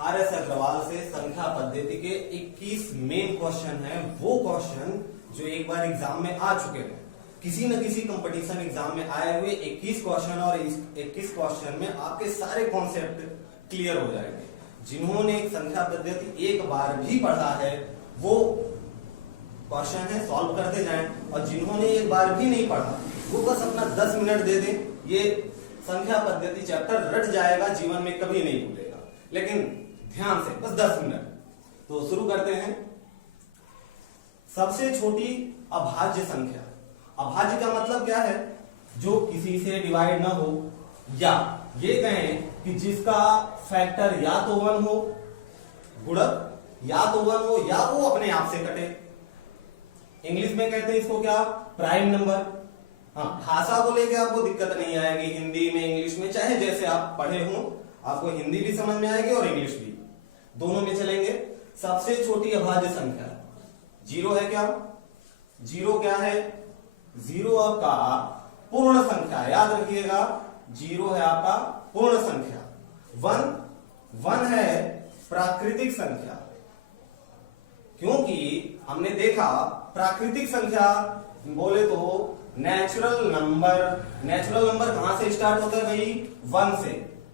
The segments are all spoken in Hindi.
आर एस अग्रवाल से संख्या पद्धति के 21 मेन क्वेश्चन हैं। वो क्वेश्चन जो एक बार एग्जाम में आ चुके हैं, किसी न किसी कंपटीशन एग्जाम में आए हुए 21 क्वेश्चन, और इस 21 क्वेश्चन में आपके सारे कॉन्सेप्ट क्लियर हो जाएंगे। जिन्होंने एक संख्या पद्धति एक बार भी पढ़ा है वो क्वेश्चन है सॉल्व करते जाएं, और जिन्होंने एक बार भी नहीं पढ़ा वो बस अपना 10 मिनट दे दें, ये संख्या पद्धति चैप्टर रट जाएगा, जीवन में कभी नहीं भूलेगा। लेकिन ध्यान से बस 10 मिनट। तो शुरू करते हैं। सबसे छोटी अभाज्य संख्या। अभाज्य का मतलब क्या है? जो किसी से डिवाइड ना हो, या ये कहें कि जिसका फैक्टर या तो 1 हो, गुणक या तो 1 हो, या वो अपने आप से कटे। इंग्लिश में कहते हैं इसको क्या? Prime number. हाँ, भाषा को लेके आपको दिक्कत नहीं आएगी, हिंदी में इंग्लिश में चाहे जैसे आप पढ़े हो, आपको हिंदी भी समझ में आएगी और इंग्लिश भी, दोनों में चलेंगे। सबसे छोटी अभाज्य संख्या जीरो है क्या? जीरो क्या है? जीरो आपका पूर्ण संख्या, याद रखिएगा, जीरो है आपका पूर्ण संख्या। वन है प्राकृतिक संख्या, क्योंकि हमने देखा प्राकृतिक संख्या बोले तो नेचुरल नंबर कहां से स्टार्ट होता है भाई? 1 से।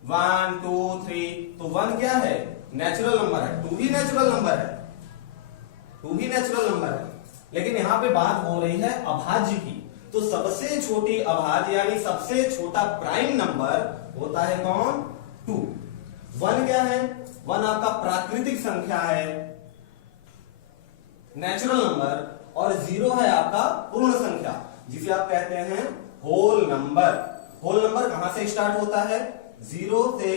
1 2 3, तो 1 क्या है? नेचुरल नंबर है। 2 भी नेचुरल नंबर है, 2 भी नेचुरल नंबर है। लेकिन यहां पे बात हो रही है अभाज्य की, तो सबसे छोटी अभाज्य यानी सबसे छोटा प्राइम नंबर होता है कौन? 2। 1 क्या है? 1 आपका प्राकृतिक संख्या है, नेचुरल नंबर, और 0 है आपका पूर्ण संख्या, जिसे आप कहते हैं होल नंबर। होल नंबर कहां से स्टार्ट होता है? 0 से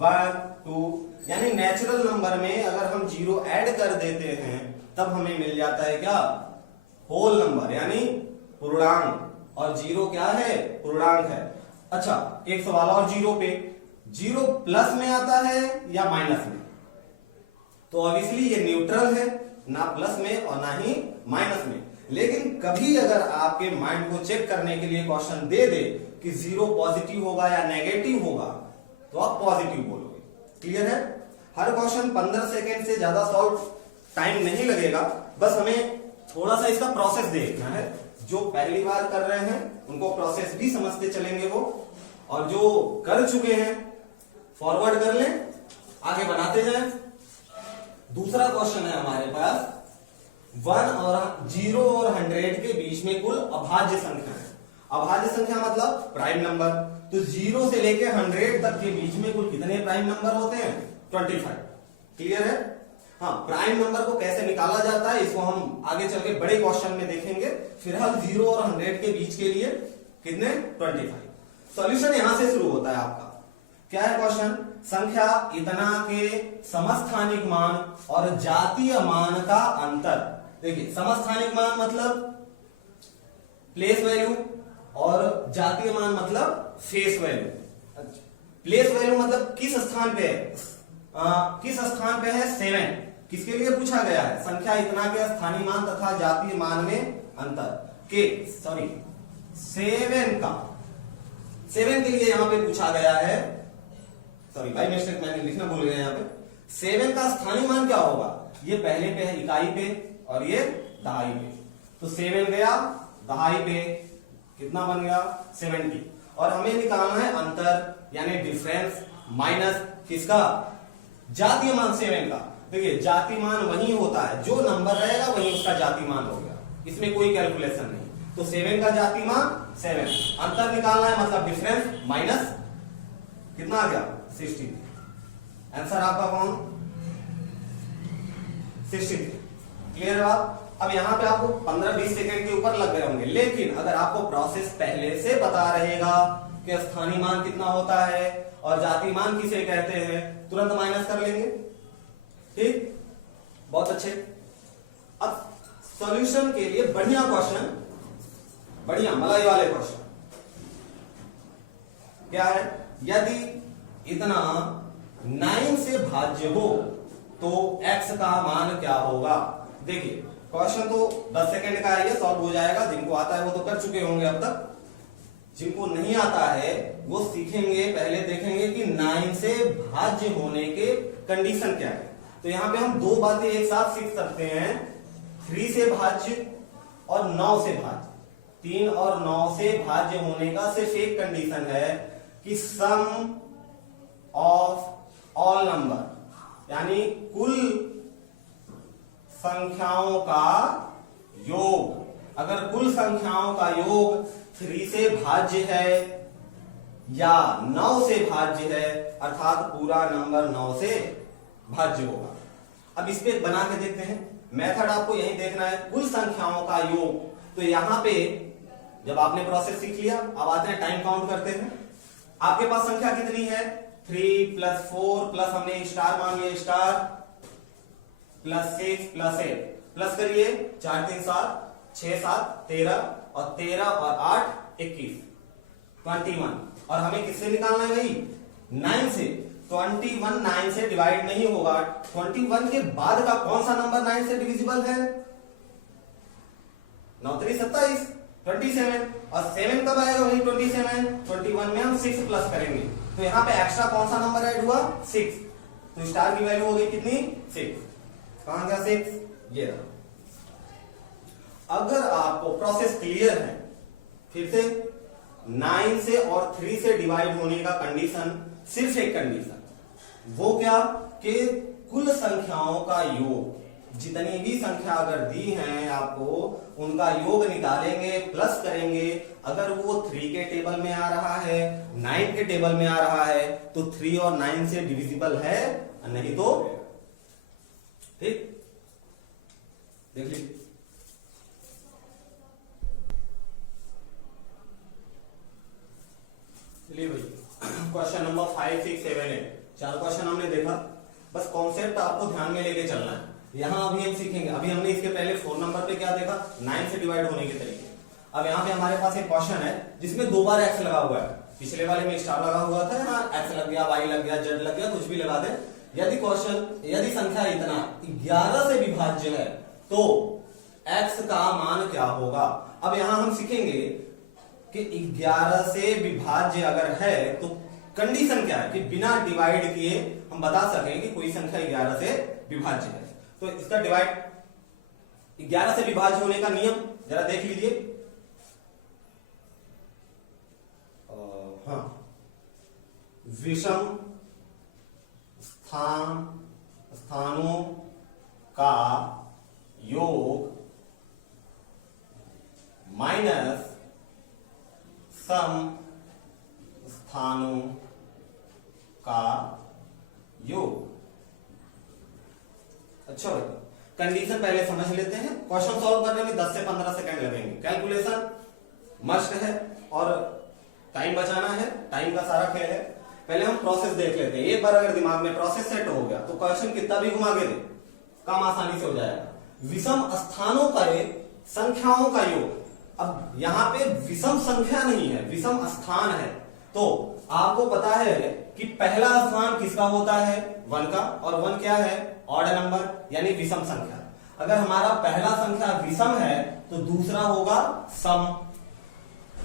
1 2, यानी नेचुरल नंबर में अगर हम 0 ऐड कर देते हैं तब हमें मिल जाता है क्या? होल नंबर, यानी पूर्णांक। और 0 क्या है? पूर्णांक है। अच्छा, एक सवाल और 0 पे। 0 प्लस में आता है या माइनस में? तो ऑब्वियसली ये न्यूट्रल है, ना प्लस में और ना ही माइनस में। लेकिन कभी अगर आपके माइंड को चेक करने के लिए क्वेश्चन दे दे कि 0 पॉजिटिव होगा या नेगेटिव होगा, तो आप पॉजिटिव बोलोगे। क्लियर है? हर क्वेश्चन 15 सेकेंड से ज्यादा सॉल्व टाइम नहीं लगेगा, बस हमें थोड़ा सा इसका प्रोसेस देखना है। जो पहली बार कर रहे हैं उनको प्रोसेस भी समझते चलेंगे वो, और जो कर चुके हैं फॉरवर्ड कर लें, आगे बनाते जाएं। दूसरा क्वेश्चन है हमारे पास, 1 और 0 और 100 के बीच में कुल अभाज्य संख्या है। अभाज्य संख्या मतलब प्राइम नंबर। तो 0 से लेके 100 तक के बीच में कुल कितने प्राइम नंबर होते हैं? 25। क्लियर है? हाँ, प्राइम नंबर को कैसे निकाला जाता है इसको हम आगे चल के बड़े क्वेश्चन में देखेंगे। फिलहाल 0 और 100 के बीच के लिए कितने? 25। सॉल्यूशन यहां से शुरू होता है आपका। क्या है क्वेश्चन? संख्या इतना के समस्थानिक मान और जातीय मान का अंतर। देखिए, समस्थानिक मान मतलब प्लेस वैल्यू, और जातीय मान मतलब फेस वैल्यू। प्लेस वैल्यू मतलब किस स्थान पे है? किस स्थान पे है? 7। किसके लिए पूछा गया है? संख्या इतना के स्थानीय मान तथा जातीय मान में अंतर के 7 के लिए यहां पे पूछा गया है। सॉरी बाय मिस्टेक मैंने लिखना भूल गया यहाँ पे। 7 का स्थानीय मान क्या होगा? ये पहले पे है इकाई पे और ये दहाई पे, तो 7 गया दहाई पे, कितना बन गया? 70। और हमें निकालना है अंतर यानी डिफरेंस, माइनस किसका? जातीय मान 7 का। देखिए, जातीय मान वही होता है, जो नंबर रहेगा वही उसका जातीय मान हो गया, इसमें कोई कैलकुलेशन नहीं। तो 7 का जातीय मान 7, अंतर निकालना है मतलब डिफरेंस, माइनस कितना आ गया? 60। आंसर आपका कौन? 63। क्लियर है बात? अब यहां पे आपको 15-20 सेकंड के ऊपर लग गए होंगे, लेकिन अगर आपको प्रोसेस पहले से पता रहेगा कि स्थानीय मान कितना होता है और जातीय मान किसे कहते हैं, तुरंत माइनस कर लेंगे। ठीक, बहुत अच्छे। अब सॉल्यूशन के लिए बढ़िया क्वेश्चन, बढ़िया मलाई वाले क्वेश्चन क्या है? यदि इतना 9 से भाज्य हो तो x का मान क्या होगा? देखिए, क्वेश्चन तो 10 सेकंड का है, ये सॉल्व हो जाएगा। जिनको आता है वो तो कर चुके होंगे अब तक। जिनको नहीं आता है वो सीखेंगे, पहले देखेंगे कि 9 से भाज्य होने के कंडीशन क्या है। तो यहाँ पे हम दो बातें एक साथ सीख सकते हैं, 3 से भाज्य और 9 से भाज्य। 3 और 9 से भाज्य होने का सिर्फ एक कंडीशन है कि सम ऑफ ऑल नंबर, यानी कुल संख्याओं का योग। अगर कुल संख्याओं का योग 3 से भाज्य है या 9 से भाज्य है, अर्थात पूरा नंबर 9 से भाज्य होगा। अब इस पे बना के देखते हैं। मेथड आपको यही देखना है, कुल संख्याओं का योग। तो यहां पे जब आपने प्रोसेस सीख लिया, अब आते हैं टाइम काउंट करते हैं। आपके पास संख्या कितनी है? 3 प्लस 4 प्लस हमने स्टार मान लिया स्टार प्लस 6 प्लस 8 प्लस करिए 4 3 7 6 7 13 और 13 और 8 21 21। और हमें किससे निकालना है भाई? 9 से। 21 9 से डिवाइड नहीं होगा। 21 के बाद का कौन सा नंबर 9 से डिविजिबल है? 9 3 27 27। और 7 कब आएगा भाई? 27। 21 में हम 6 प्लस करेंगे, तो यहां पे एक्स्ट्रा कौन सा नंबर ऐड हुआ? 6। तो स्टार की वैल्यू हो गई कितनी? 6। कहां गया 6? ये रहा। अगर आपको प्रोसेस क्लियर है, फिर से 9 से और 3 से डिवाइड होने का कंडीशन, सिर्फ एक कंडीशन, वो क्या कि कुल संख्याओं का योग, जितनी भी संख्या अगर दी है आपको, उनका योग निकालेंगे, प्लस करेंगे। अगर वो 3 के टेबल में आ रहा है, 9 के टेबल में आ रहा है, तो 3 और 9 से डिविजिबल है, नहीं तो ठीक। देख लीजिए, चलिए भाई क्वेश्चन नंबर 5 6 7 8 चार क्वेश्चन हमने देखा। बस कॉन्सेप्ट आपको ध्यान में लेके चलना है। यहां अभी हम सीखेंगे, अभी हमने इसके पहले 4 नंबर पे क्या देखा? 9 से डिवाइड होने के तरीके। अब यहाँ पे हमारे पास एक क्वेश्चन है जिसमें 2 बार एक्स लगा हुआ है। पिछले वाले में स्टार लगा हुआ था, यहाँ एक्स लग गया, वाई लग गया, जेड लग गया, कुछ भी लगा दे। यदि संख्या इतना 11 से विभाज्य है तो एक्स का मान क्या होगा? अब यहां हम सीखेंगे कि 11 से विभाज्य अगर है तो कंडीशन क्या है कि बिना डिवाइड किए हम बता सकें कि कोई संख्या 11 से विभाज्य है। तो इसका डिवाइड 11 से विभाज्य होने का नियम जरा देख लीजिए। हाँ, विषम स्थानों का योग माइनस सम स्थानों का योग। अच्छा भाई, कंडीशन पहले समझ लेते हैं। क्वेश्चन सॉल्व करने में 10 से 15 सेकंड लगेंगे। कैलकुलेशन मस्ट है और टाइम बचाना है, टाइम का सारा खेल है। पहले हम प्रोसेस देख लेते हैं। एक बार अगर दिमाग में प्रोसेस सेट हो गया तो क्वेश्चन कितना भी घुमा के दे, काम आसानी से हो जाएगा। विषम स्थानों का संख्याओं का योग। अब यहाँ पे विषम संख्या नहीं है, विषम स्थान है। तो आपको पता है कि पहला स्थान किसका होता है? 1 का, और 1 क्या है? ऑड नंबर, यानी विषम संख्या। अगर हमारा पहला संख्या विषम है तो दूसरा होगा सम,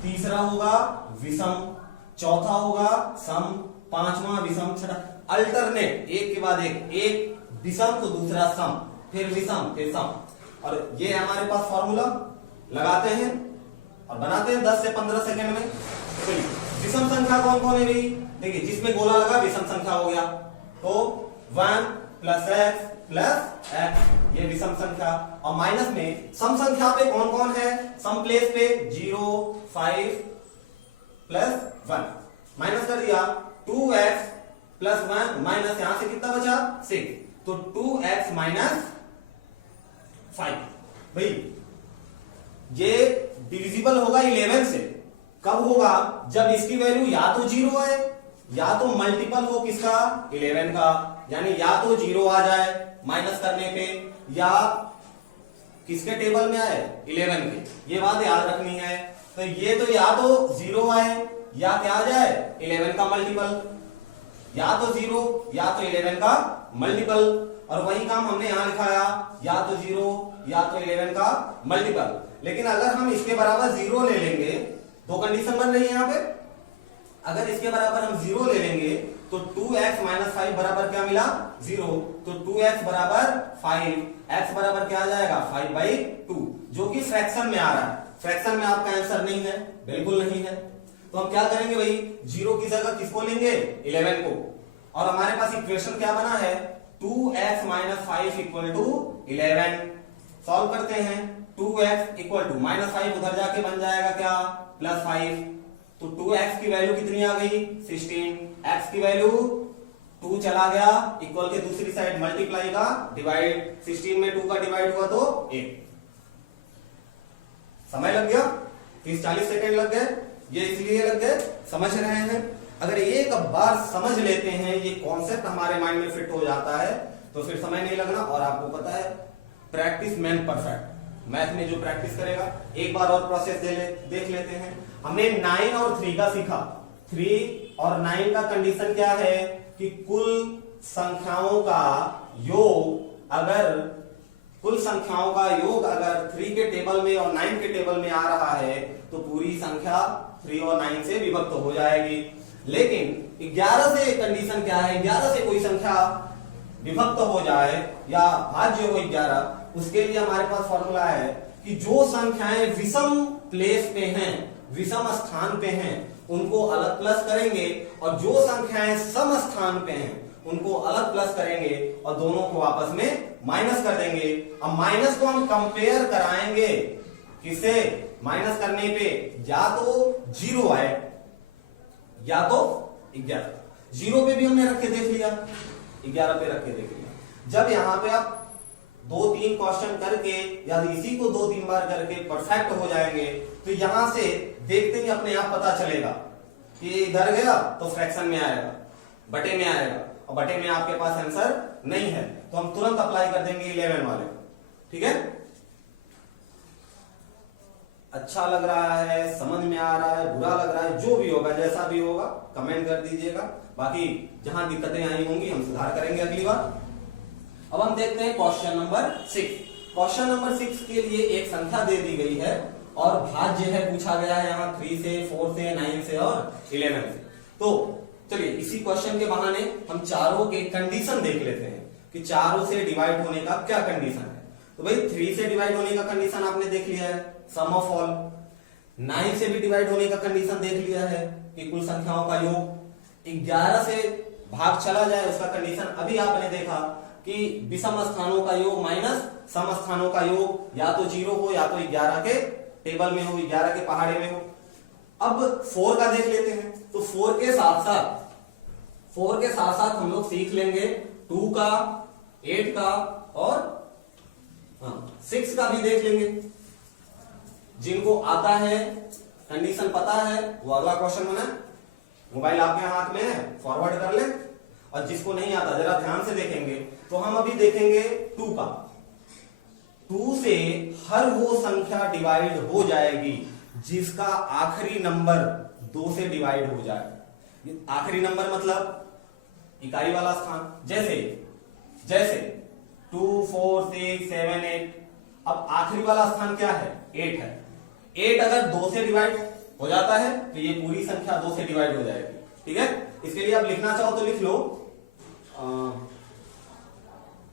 तीसरा होगा विषम, चौथा होगा सम, पांचवा विषम, छठा अल्टरनेट, एक के बाद एक विषम तो दूसरा सम, फिर विषम, फिर सम। और ये हमारे पास फॉर्मूला लगाते हैं और बनाते हैं 10 से 15 सेकंड में। चलिए, विषम संख्या कौन कौन है भाई? देखिए, जिसमें गोला लगा विषम संख्या हो गया, तो 1 प्लस एक्स प्लस एक्स, ये विषम संख्या। और माइनस में सम संख्या पे कौन कौन है? सम प्लेस पे 0 5 प्लस 1, माइनस कर दिया 2x प्लस 1 माइनस, यहां से कितना बचा? 6, तो 2x माइनस 5। भाई ये डिविजिबल होगा 11 से। कब होगा? जब इसकी वैल्यू या तो 0 है या तो मल्टीपल हो किसका? 11 का, यानी या तो 0 आ जाए माइनस करने पे, या किसके टेबल में आए? 11 के। ये बात याद रखनी है। तो ये तो या तो 0 आए या क्या आ जाए? 11 का मल्टीपल, या तो 0 या तो 11 का मल्टीपल। और वही काम हमने यहां लिखाया, या तो 0 या तो 11 का मल्टीपल। लेकिन अगर हम इसके बराबर 0 ले लेंगे दो कंडीशन बन रही है यहाँ पे। अगर इसके बराबर हम 0 ले लेंगे तो 2x - 5 बराबर क्या मिला 0, तो 2x बराबर 5, x बराबर क्या आ जाएगा 5/2, जो कि फ्रैक्शन में आ रहा है। फ्रैक्शन में आपका आंसर नहीं है, बिल्कुल नहीं है। तो हम क्या करेंगे भाई, 0 की जगह किसको लेंगे 11 को, और हमारे पास इक्वेशन क्या बना है 2x - 5 = 11। सॉल्व करते हैं, 2x = -5 उधर जाके बन जाएगा क्या +5, तो 2x की वैल्यू कितनी आ गई 16, x की वैल्यू 2 चला गया, इक्वल के दूसरी साइड मल्टीप्लाई का डिवाइड, 16 में 2 का डिवाइड हुआ तो 1। समय लग गया 30-40 सेकेंड लग गए, ये इसलिए लग गए समझ रहे हैं। अगर एक बार समझ लेते हैं, ये कॉन्सेप्ट हमारे माइंड में फिट हो जाता है, तो फिर समय नहीं लगना। और आपको पता है प्रैक्टिस मेन परफेक्ट, मैथ में जो प्रैक्टिस करेगा। एक बार और प्रोसेस देख लेते हैं। हमने 9 और 3 का सीखा। 3 और 9 का कंडीशन क्या है कि कुल संख्याओं का योग अगर 3 के टेबल में और 9 के टेबल में आ रहा है तो पूरी संख्या 3 और 9 से विभक्त हो जाएगी। लेकिन 11 से कंडीशन क्या है, 11 से कोई संख्या विभक्त हो जाए या भाज्य हो 11, उसके लिए हमारे पास फॉर्मूला है कि जो संख्याएं विषम प्लेस पे हैं, विषम स्थान पे हैं, उनको अलग प्लस करेंगे, और जो संख्याएं सम स्थान पे हैं उनको अलग प्लस करेंगे और दोनों को आपस में माइनस कर देंगे। अब माइनस को हम कंपेयर कराएंगे किसे, माइनस करने पे या तो 0 आए या तो 11। 0 पे भी हमने रख के देख लिया, 11 पे रख के देख लिया। जब यहां पे आप 2-3 क्वेश्चन करके या इसी को 2-3 बार करके परफेक्ट हो जाएंगे, तो यहां से देखते ही अपने आप पता चलेगा कि इधर गया तो फ्रैक्शन में आएगा, बटे में आएगा, और बटे में आपके पास आंसर नहीं है, तो हम तुरंत अप्लाई कर देंगे 11 वाले। ठीक है, अच्छा लग रहा है, समझ में आ रहा है, बुरा लग रहा है, जो भी होगा जैसा भी होगा कमेंट कर दीजिएगा। बाकी जहां दिक्कतें आई होंगी हम सुधार करेंगे अगली बार। अब हम देखते हैं क्वेश्चन नंबर 6। क्वेश्चन नंबर 6 के लिए एक संख्या दे दी गई है और भाज्य है पूछा गया है यहाँ 3 से, 4 से, 9 से और 11 से। तो चलिए इसी क्वेश्चन के बहाने हम चारों के कंडीशन देख लेते हैं कि चारों से डिवाइड होने का क्या कंडीशन है। तो भाई 3 से डिवाइड होने का कंडीशन आपने देख लिया है, सम ऑफ ऑल। 9 से भी डिवाइड होने का कंडीशन देख लिया है कि कुल संख्याओं का योग। 11 से भाग चला जाए उसका कंडीशन अभी आपने देखा कि विषम स्थानों का योग माइनस सम स्थानों का योग या तो 0 हो या तो 11 के टेबल में हो, 11 के पहाड़े में हो। अब 4 का देख लेते हैं, तो 4 के साथ साथ हम लोग सीख लेंगे 2 का, 8 का और 6 का भी देख लेंगे। जिनको आता है, कंडीशन पता है, वो अगला क्वेश्चन बना, मोबाइल आपके हाथ में है, फॉरवर्ड कर ले। और जिसको नहीं आता जरा ध्यान से देखेंगे, तो हम अभी देखेंगे 2 का। 2 से हर वो संख्या डिवाइड हो जाएगी जिसका आखिरी नंबर 2 से डिवाइड हो जाए। आखिरी नंबर मतलब इकाई वाला स्थान, जैसे 2, 4, 6, 7, 8। अब आखिरी वाला स्थान क्या है 8 है। 8 अगर 2 से डिवाइड हो जाता है तो ये पूरी संख्या 2 से डिवाइड हो जाएगी। ठीक है, इसके लिए आप लिखना चाहो तो लिख लो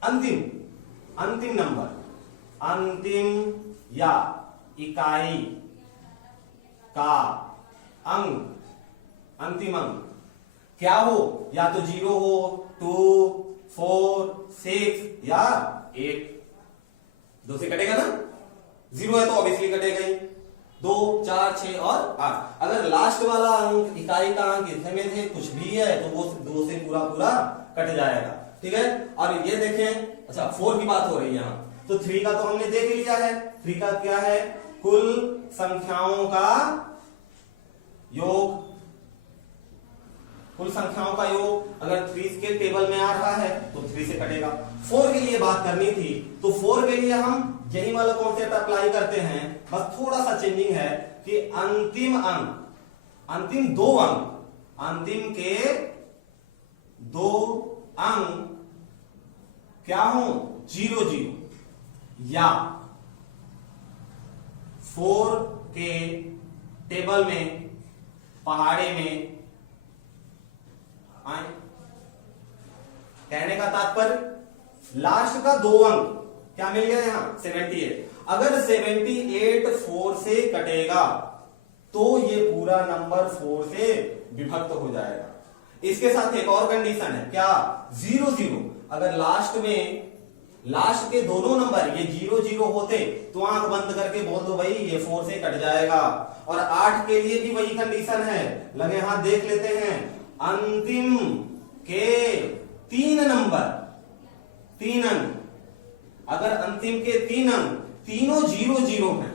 अंतिम नंबर, अंतिम या इकाई का अंक, अंतिम अंक क्या हो, या तो 0 हो, 2, 4, 6 या 8। 2 से कटेगा ना, 0 है तो ऑब्वियसली कटेगा ही। 2, 4, 6 और 8। अगर लास्ट वाला अंक, इकाई का अंक इसमें से कुछ भी है तो वो 2 से पूरा कट जाएगा। ठीक है, और ये देखें, अच्छा 4 की बात हो रही है यहाँ, तो 3 का तो हमने देख लिया है। 3 का क्या है, कुल संख्याओं का योग। कुल संख्याओं का योग अगर 3 के टेबल में आ रहा है तो 3 से कटेगा। 4 के लिए बात करनी थी, तो 4 के लिए हम यही वाला कॉन्सेप्ट अप्लाई करते हैं, बस थोड़ा सा चेंजिंग है कि अंतिम अंक, अंतिम 2 अंक, अंतिम के 2 अंक क्या हो 0, 0 या 4 के टेबल में, पहाड़े में आए। कहने का तात्पर्य लास्ट का 2 अंक क्या मिल गया यहां 78। अगर 78 4 से कटेगा तो ये पूरा नंबर 4 से विभक्त हो जाएगा। इसके साथ एक और कंडीशन है, क्या 0 0। अगर लास्ट के दोनों नंबर ये 0 0 होते तो आंख बंद करके बोल दो भाई ये 4 से कट जाएगा। और 8 के लिए भी वही कंडीशन है, लगे हाथ देख लेते हैं। अंतिम के 3 नंबर 3 अंक, अगर अंतिम के 3 अंक तीनों 0 0 हैं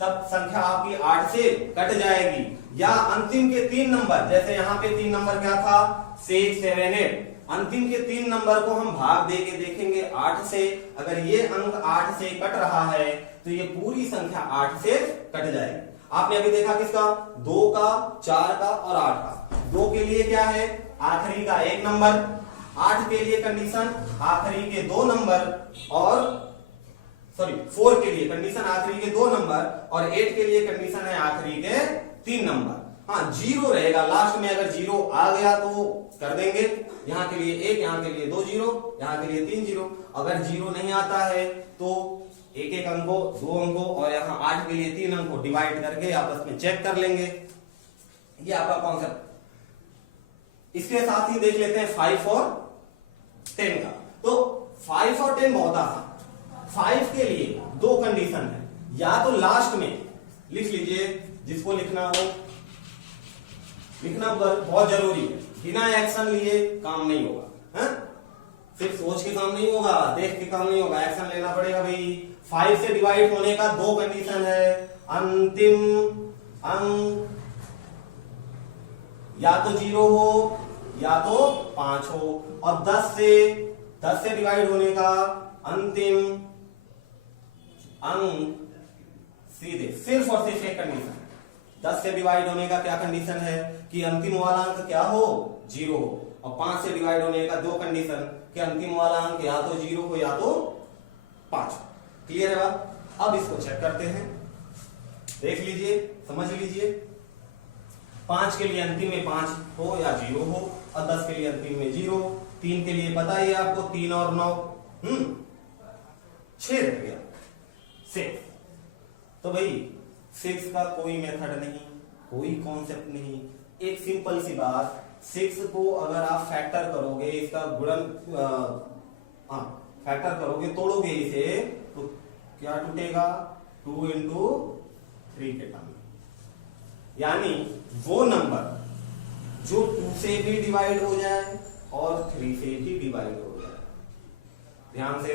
तब संख्या आपकी 8 से कट जाएगी। या अंतिम के 3 नंबर, जैसे यहां पे 3 नंबर क्या था 6 7 8, अंतिम के 3 नंबर को हम भाग दे के देखेंगे 8 से। अगर ये अंक 8 से कट रहा है तो ये पूरी संख्या 8 से कट जाएगी। आपने अभी देखा किसका, 2 का, 4 का और 8 का। 2 के लिए क्या है, आखिरी का 1 नंबर। 8 के लिए कंडीशन आखिरी के 2 नंबर, और 4 के लिए कंडीशन आखिरी के 2 नंबर, और 8 के लिए कंडीशन है आखिरी के 3 नंबर। हाँ 0 रहेगा लास्ट में, अगर 0 आ गया तो कर देंगे। यहां के लिए 1, यहां के लिए 2 0, यहां के लिए 3 0। अगर 0 नहीं आता है तो एक एक अंकों 2 अंकों और यहाँ 8 के लिए 3 अंकों डिवाइड करके आपस में चेक कर लेंगे। ये आपका कॉन्सेप्ट। इसके साथ ही देख लेते हैं 5 और 10 का। तो 5 और 10 बहुत आसान। 5 के लिए 2 कंडीशन है, या तो लास्ट में लिख लीजिए, जिसको लिखना हो लिखना बहुत जरूरी है, बिना एक्शन लिए काम नहीं होगा है? सिर्फ सोच के काम नहीं होगा, देख के काम नहीं होगा, एक्शन लेना पड़ेगा भाई। 5 से डिवाइड होने का 2 कंडीशन है, अंतिम अंक या तो 0 हो या तो 5 हो। और 10 से डिवाइड होने का अंतिम अंक सीधे सिर्फ और सिर्फ एक कंडीशन। 10 से डिवाइड होने का क्या कंडीशन है कि अंतिम वाला अंक क्या हो 0 हो। और 5 से डिवाइड होने का 2 कंडीशन कि अंतिम वाला अंक या तो 0 हो या तो 5 हो। क्लियर है बात? अब इसको चेक करते हैं, देख लीजिए, समझ लीजिए। 5 के लिए अंतिम में 5 हो या 0 हो, और 10 के लिए अंतिम में 0। 3 के लिए पता ही आपको 3 और 9 6 रह गया 6। तो भाई 6 का कोई मेथड नहीं, कोई कॉन्सेप्ट नहीं। एक सिंपल सी बात, 6 को अगर आप फैक्टर करोगे, इसका गुणन फैक्टर करोगे, तोड़ोगे इसे, तो क्या टूटेगा 2 into 3 के टर्म में। यानी वो नंबर जो 2 से भी डिवाइड हो जाए और 3 से भी डिवाइड हो जाए, ध्यान से,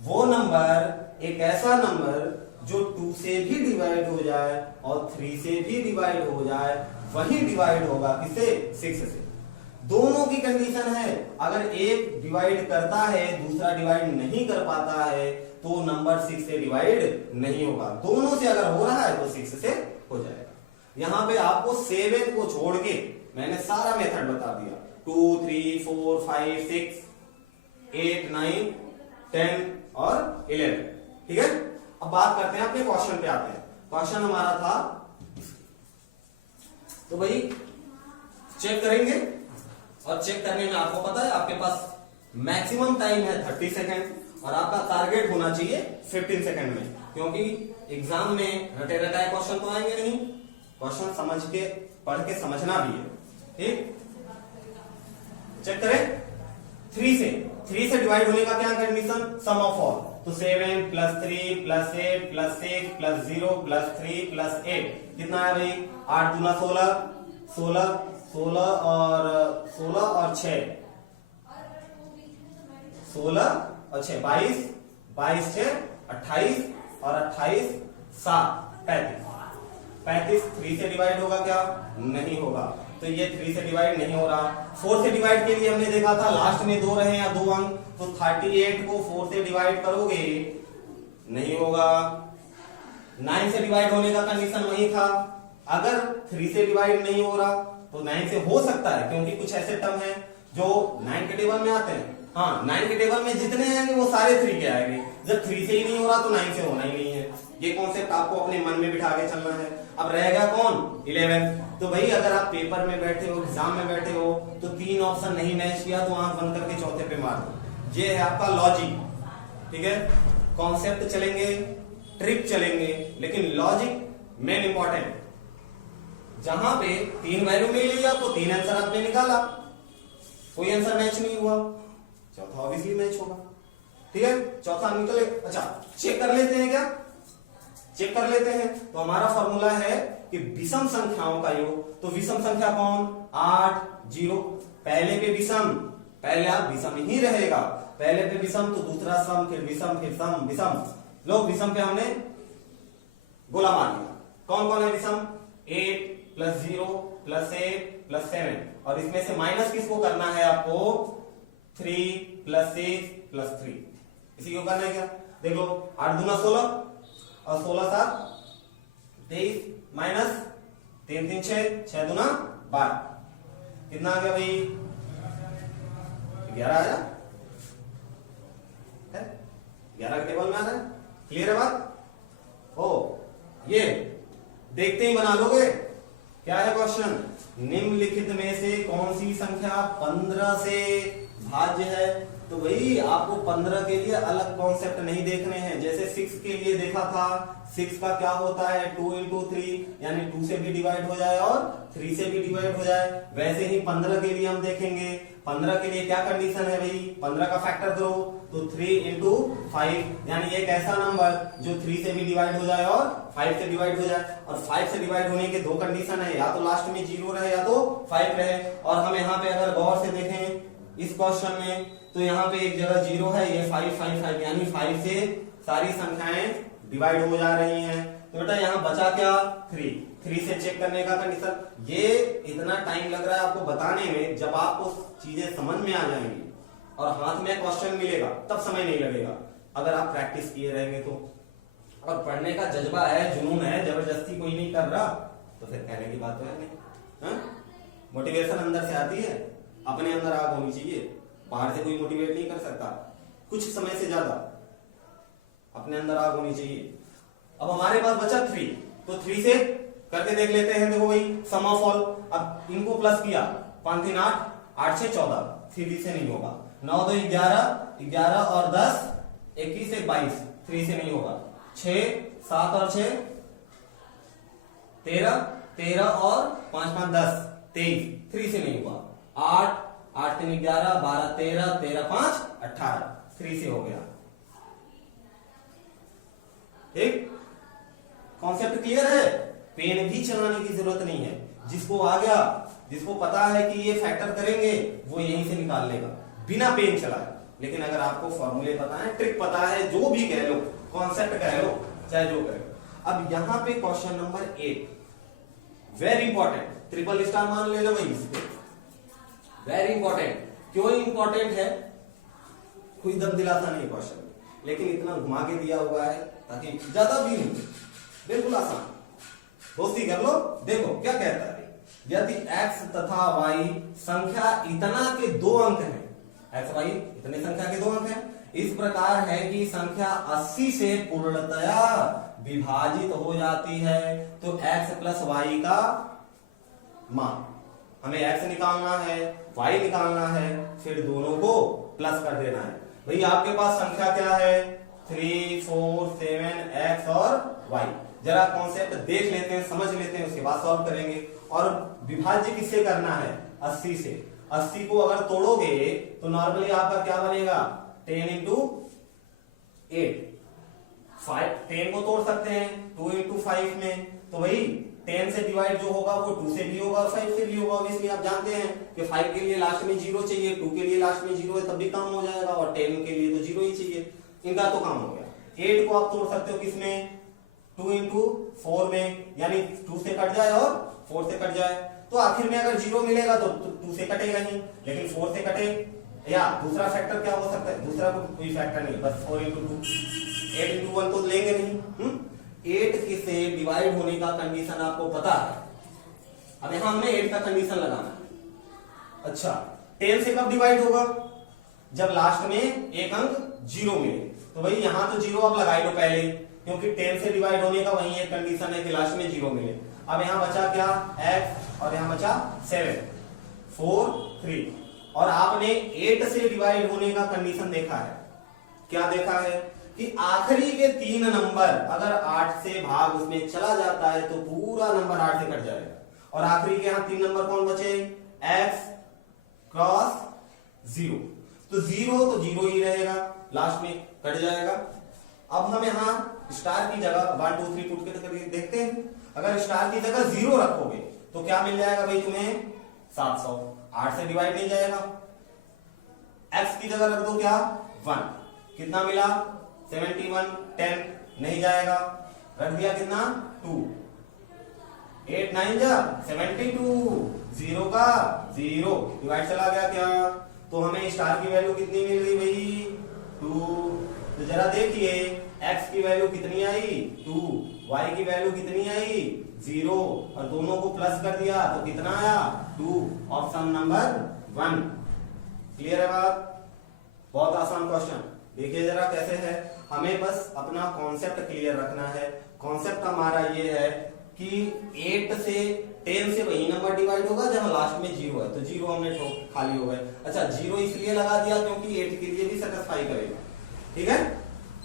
वो नंबर एक ऐसा नंबर जो 2 से भी डिवाइड हो जाए और 3 से भी डिवाइड हो जाए, वही डिवाइड होगा किसे 6 से। दोनों की कंडीशन है, अगर एक डिवाइड करता है दूसरा डिवाइड नहीं कर पाता है तो नंबर 6 से डिवाइड नहीं होगा। दोनों से अगर हो रहा है तो 6 से हो जाएगा। यहां पे आपको 7 को छोड़ के मैंने सारा मेथड बता दिया, 2 3 4 5 6 8 9 10 और 11। ठीक है, अब बात करते हैं अपने क्वेश्चन पे आते हैं। क्वेश्चन हमारा था, तो भाई चेक करेंगे, और चेक करने में आपको पता है आपके पास मैक्सिमम टाइम है 30 सेकेंड, और आपका टारगेट होना चाहिए 15 सेकेंड में, क्योंकि एग्जाम में रटे रटाए क्वेश्चन तो आएंगे नहीं, क्वेश्चन समझ के पढ़ के समझना भी है। ठीक, चेक करें। 3 से डिवाइड होने का क्या कंडीशन, सम ऑफ ऑल। तो 7 + 3 + 8 + 6 + 0 + 3 + 8 कितना है भाई, 8 दूना 16 16 16 और 6 16 और 6 22 22 6 28 और 28 7 35 3 से डिवाइड होगा क्या, नहीं होगा। तो ये 3 से डिवाइड नहीं हो रहा। 4 से डिवाइड के लिए हमने देखा था लास्ट में 2 रहे या 2 अंक, तो 38 को 4 से डिवाइड करोगे नहीं होगा। 9 से डिवाइड होने का कंडीशन वही था। अगर 3 से डिवाइड नहीं हो रहा तो 9 से हो सकता है, क्योंकि कुछ ऐसे टर्म है जो 9 के टेबल में आते हैं। हाँ, 9 के टेबल में जितने आएंगे वो सारे 3 के आएंगे। जब 3 से ही नहीं हो रहा तो 9 से होना ही नहीं है। ये कॉन्सेप्ट आपको अपने मन में बिठा के चलना है। अब रहेगा कौन 11। तो भाई अगर आप पेपर में बैठे हो, एग्जाम में बैठे हो, तो 3 ऑप्शन नहीं मैच किया तो आंख बंद करके चौथे पे मार दो। ये है आपका लॉजिक, ठीक है। कॉन्सेप्ट चलेंगे, ट्रिक चलेंगे, लेकिन लॉजिक मेन इंपॉर्टेंट। जहां पे 3 वैल्यू मिल गई आपको, 3 आंसर आपने निकाला, कोई आंसर मैच नहीं हुआ, चौथा ऑब्वियसली मैच होगा, ठीक है। चौथा निकले। अच्छा चेक कर लेते हैं क्या, चेक कर लेते हैं। तो हमारा फॉर्मूला है कि विषम संख्याओं का योग। तो विषम संख्या कौन, 8 0, पहले पे विषम, पहले आप विषम ही रहेगा, पहले पे विषम तो दूसरा सम, फिर विषम, फिर सम, विषम। लो विषम पे हमने गोला मार दिया। कौन कौन है विषम, 8 + 0 + 8 + 7, और इसमें से माइनस किसको करना है आपको, 3 + 6 + 3, इसी को करना है क्या। देखो 8 दूना 16 और 16 7 23 माइनस 3 3 6, 6 दूना 12, कितना आ गया भाई, 11 आया है, 11 के टेबल में आ रहा है। क्लियर है बात। ओ ये देखते ही बना लोगे। क्या है क्वेश्चन, निम्नलिखित में से कौन सी संख्या 15 से भाज्य है। तो भाई आपको 15 के लिए अलग कॉन्सेप्ट नहीं देखने हैं, जैसे 6 के लिए देखा था। 6 का क्या होता है, 2 × 3, यानी 2 से भी डिवाइड हो जाए और 3 से भी डिवाइड हो जाए। वैसे ही 15 के लिए हम देखेंगे। 15 के लिए क्या कंडीशन है भाई, 15 का फैक्टर करो तो 3 × 5, यानी एक ऐसा नंबर जो 3 से भी डिवाइड हो जाए और 5 से डिवाइड हो जाए। और 5 से डिवाइड होने के 2 कंडीशन है, या तो लास्ट में 0 रहे या तो 5 रहे। और हम यहाँ पे अगर गौर से देखें इस क्वेश्चन में, तो यहाँ पे एक जगह 0 है, ये 5 5 5, यानी 5 से सारी संख्याएं डिवाइड हो जा रही हैं। तो बेटा यहाँ बचा क्या, 3 से चेक करने का कंडीशन। ये इतना टाइम लग रहा है आपको बताने में, जब आपको चीजें समझ में आ जाएंगी और हाथ में क्वेश्चन मिलेगा तब समय नहीं लगेगा, अगर आप प्रैक्टिस किए रहेंगे तो। और पढ़ने का जज्बा है, जुनून है, जबरदस्ती कोई नहीं कर रहा, तो फिर कहने की बात तो है नहीं। मोटिवेशन अंदर से आती है, अपने अंदर आग होनी चाहिए, बाहर से कोई मोटिवेट नहीं कर सकता। कुछ समय से ज्यादा अपने अंदर आग होनी चाहिए। अब हमारे पास बचा 3, तो 3 से करके देख लेते हैं। देखो भाई सम ऑफ ऑल, अब इनको प्लस किया, 5 3 8, 8 6 14, 3 से नहीं होगा। 9 2 11, 11 और 10 21 1 22, 3 से नहीं होगा। 6 7 और 6 13, 13 और 5 5 10 23, 3 से नहीं हुआ। 8 8 3 11, 12 13, 13 5 18, 3 से हो गया। ठीक, कॉन्सेप्ट क्लियर है। पेन भी चलाने की जरूरत नहीं है, जिसको आ गया, जिसको पता है कि ये फैक्टर करेंगे, वो यहीं से निकाल लेगा बिना पेन चलाए। लेकिन अगर आपको फॉर्मूले पता है, ट्रिक पता है, जो भी कह लो, कॉन्सेप्ट कह लो, चाहे जो कह। अब यहां पे question number 8 very important, triple star मान ले लो भाई, वेरी इंपॉर्टेंट। क्यों इंपॉर्टेंट है, कोई दम दिलासा नहीं क्वेश्चन, लेकिन इतना घुमा के दिया हुआ है ताकि ज्यादा भी नहीं, बिल्कुल आसान, दोस्ती कर लो। देखो क्या कहता है, यदि x तथा y संख्या इतना के 2 अंक हैं, x y इतने संख्या के 2 अंक हैं, इस प्रकार है कि संख्या 80 से पूर्णतया विभाजित हो जाती है, तो x + y का मान, हमें x निकालना है, y निकालना है, फिर दोनों को प्लस कर देना है। भाई आपके पास संख्या क्या है, 3 4 7 x और y। जरा कॉन्सेप्ट देख लेते हैं, समझ लेते हैं, उसके बाद सॉल्व करेंगे। और विभाज्य किससे करना है, 80 से। 80 को अगर तोड़ोगे तो नॉर्मली आपका क्या बनेगा, 10 × 8, 10 को तोड़ सकते हैं 2 × 5 में, तो भाई 10 से डिवाइड जो होगा वो 2 से भी होगा और 5 से भी होगा। ऑब्वियसली आप जानते हैं कि 5 के लिए लास्ट में 0 चाहिए, 2 के लिए लास्ट में 0 है तब भी काम हो जाएगा, और 10 के लिए तो 0 ही चाहिए, इनका तो काम हो गया। 8 को आप तोड़ सकते हो किसमें, 2 × 4 में, यानी 2 से कट जाए और 4 से कट जाए, तो आखिर में अगर 0 मिलेगा तो 2 से कटेगा ही, लेकिन 4 से कटे। या दूसरा फैक्टर क्या हो सकता है, दूसरा कोई फैक्टर नहीं, बस 4 × 2, 8 × 1 तो लेंगे नहीं। 8 से डिवाइड होने का कंडीशन आपको पता है, अब यहां हमें 8 का कंडीशन लगाना है। अच्छा 10 से कब डिवाइड होगा, जब लास्ट में एक अंक 0 मिले, तो भाई यहां तो 0 आप लगा लो पहले, क्योंकि 10 से डिवाइड होने का वही एक कंडीशन है कि लास्ट में 0 मिले। अब यहाँ बचा क्या, x और यहाँ बचा 7, 4, 3। और आपने 8 से डिवाइड होने का कंडीशन देखा है, क्या देखा है कि आखिरी के 3 नंबर अगर 8 से भाग उसमें चला जाता है तो पूरा नंबर 8 से कट जाएगा। और आखिरी के यहाँ 3 नंबर कौन बचे, x क्रॉस 0, तो 0 ही रहेगा, लास्ट में कट जाएगा। अब हम यहाँ स्टार की जगह 1 2 3 पुट करके देखते हैं। अगर स्टार की जगह 0 रखोगे तो क्या मिल जाएगा भाई तुम्हें, 700, 8 से डिवाइड नहीं जाएगा। x की जगह रख दो क्या, 1, कितना मिला 71, 10 नहीं जाएगा, रख दिया कितना 2, 8 9 जा 72, 0 का 0 डिवाइड चला गया क्या, तो हमें स्टार की वैल्यू कितनी मिल गई भाई 2। तो जरा देखिए x की वैल्यू कितनी आई 2, y की वैल्यू कितनी आई 0, और दोनों को प्लस कर दिया तो कितना आया 2, ऑप्शन नंबर 1। क्लियर है बात, बहुत आसान क्वेश्चन। देखिए जरा कैसे है, हमें बस अपना कॉन्सेप्ट क्लियर रखना है। कॉन्सेप्ट हमारा ये है कि 8 से 10 से वही नंबर डिवाइड होगा जहां लास्ट में 0 है, तो 0 हमने खाली हो गए। अच्छा 0 इसलिए लगा दिया क्योंकि 8 के लिए भी सेटिस्फाई करेगा, ठीक है।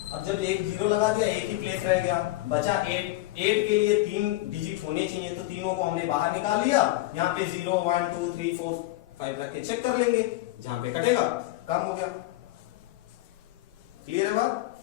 अब जब एक 0 लगा दिया, एक ही प्लेस रह गया, बचा 8 के लिए 3 डिजिट होने चाहिए, तो तीनों को हमने बाहर निकाल लिया। यहाँ पे 0 1 2 3 4 5 रख के चेक कर लेंगे, जहां पे कटेगा काम हो गया। क्लियर है बात।